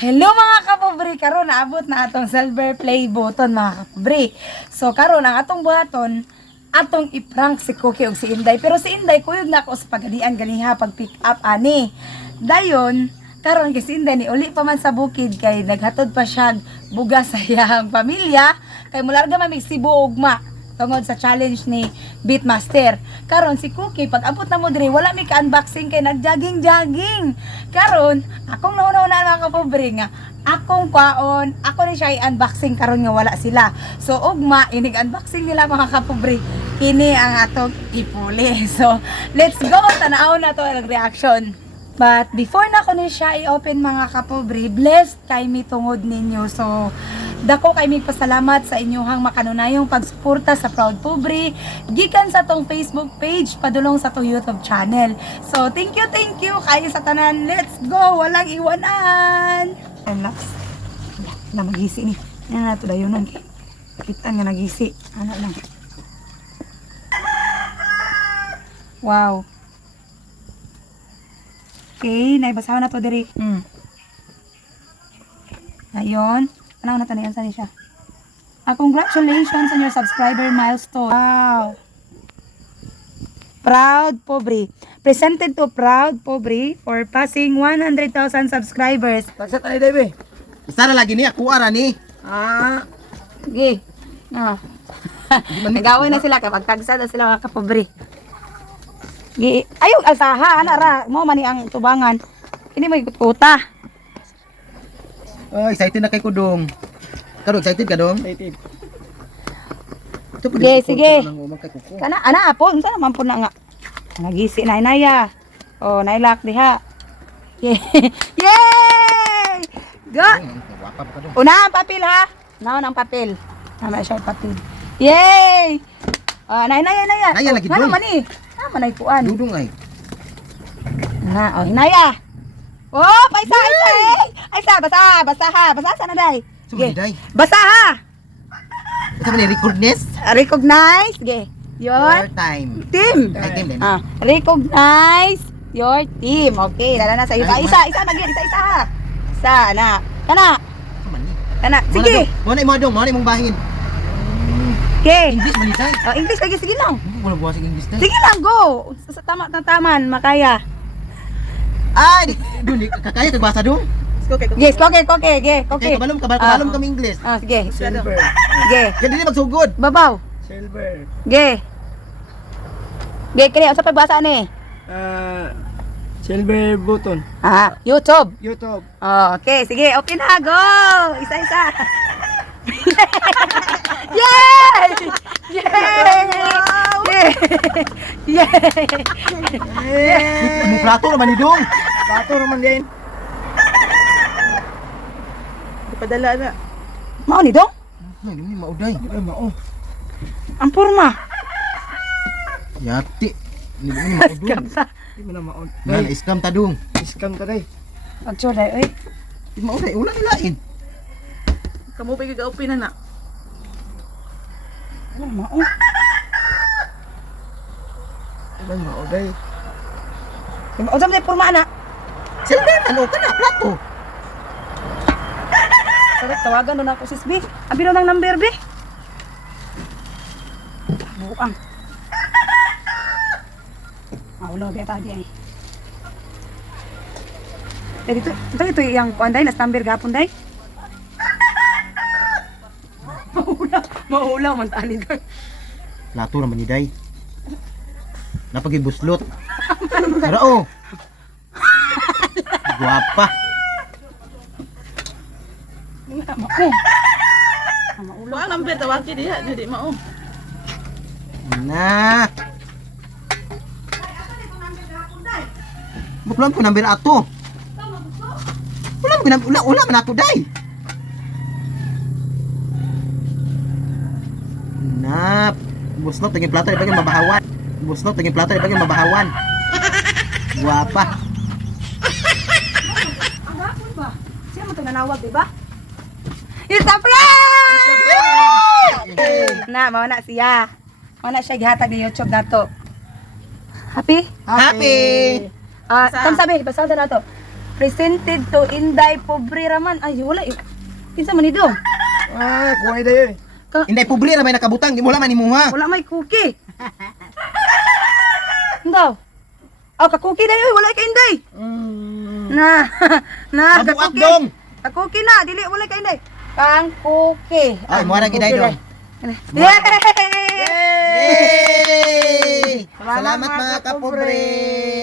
Hello mga kapobre, karon naabot na atong silver play button mga kapobre. So karon ang atong buhaton, atong i-prank si Cookie ug si Inday. Pero si Inday kuyog na ako sa pagadian ganiha pag pick up ani. Dayon, karon kay si Inday ni uli pa man sa bukid kay naghatod pa siya bugas sa iyang pamilya kay mularga man mig Cebu ugma tungod sa challenge ni Beatmaster. Karon si Cookie pag abot na mo diri wala mi ka-unboxing kay nagjogging-jogging. Karon akong nauna-una mga kapobre nga akong kwaon, ako ni siya i-unboxing karon nga wala sila. So ugma inig unboxing nila mga kapobre. Kini ang atong ipuli. So let's go, tanaw na to ang reaction. But before na ko ni siya i-open mga kapobre, blessed kay mi tungod ninyo. So dako kay mig pasalamat sa inyong makanunayong pagsuporta sa Proud Pobre gikan sa tong Facebook page padulong sa tong YouTube channel. So thank you kayo sa tanan. Let's go, walang iwanan. Relax. Na magisi ni. Yan na to dayonon kay. Kita nga nagisi. Ano lang. Wow. Okay, naibasahan na to diri. Ayun. Ano na tanayan sa siya? Congratulations on your subscriber milestone. Wow. Proud Pobre. Presented to Proud Pobre for passing 100,000 subscribers. Tagsat ani day be. Isa na lagi ni ako ara ni. Sige. Nagawin na sila kapag tagsa na sila mga kapobre. Sige. Ayog alsaha anara mo mani ang tubangan. Ini mo ikuta. Oh, excited na kay Kudong. Karo excited ka dong? Excited. Sige. Kana ana po, unsa naman po na nga. Nagisi na inaya. Oh, nailak diha. Yay! Go! Una ang papel ha. Naon ang papel. Tama siya papel. Yay! Naya. Naya lagi dong. Man ni. Manay kuan. Dudong ay. Na, oh, inaya. Oh, paisa. Basa sana day. Sige, day. Basa ha. Ito man recordness. Recognize. Sige. Your time. Team. Ay, team din. Recognize your team. Okay, lala na sa iyo. Isa ha. Isa na. Kana. Sige. Mo na imong dong, mo na imong bahin. Okay. English man ni day. English lagi sige lang. Wala buwas ang English day. Sige lang go. Sa taman makaya. Ay, dun kakaya kagbasa dong. Yes, okay. Okay, kabalom kami English. Sige. Silver. Sige. Jadi ni magsugod. Babaw. Silver. Sige. Kaya sa pagbasa ni. Silver button. YouTube. YouTube. Okay, sige, open na, go! Isa-isa. Yay! Mo plato naman ni dong. Plato naman din. Padala na. Mao ni dong? Ay, ni mauday. Ay, mao. Ang porma. Yati. Ni maudong. Kamsa. Di mo na mao. Na scam ta dong. Scam ka day. Ang choday, oy. Di mauday, ulan nilain. Kamu pa gagawin na. Ano mao? Ay, mao day. O dam na porma ana. Silver ano ka na plato. Sarap tawagan doon ako sis B. Abi daw ng number B. Buang. Ulo ba tadi ay. Ito yang kuanday nas number gapon day. Maula man tani doon. Plato naman ni day. Napagibuslot. Sarao. Guwapa. Wala number tawag diha, jadi mao. Na. Bukulan ko number ato. Wala man ako day. Na. Buslot tingin plato ibagay mabahawan. Guwapa. Ang gapon ba? Siya mo ito nanawag, diba? It's a prank! Na, mauna siya. Mauna siya gihatag ni YouTube na to. Happy? Happy! Kam sabi, basta na to. Presented to Inday Pobre Raman. Ay, wala eh. Kinsa man ni Dong? Ah, kuha day. Inday pobre na may nakabutang, di mo laman imuha. Wala may cookie. Daw. Oh, ka-cookie na yun. Wala ka Inday. Na. Na, Mabuak ka-cookie. dong. Ka-cookie na. Dili, wala ka Inday. Kang cookie. Ay, mo ra giday dong. Yay! Yay! Salamat mga kapobre.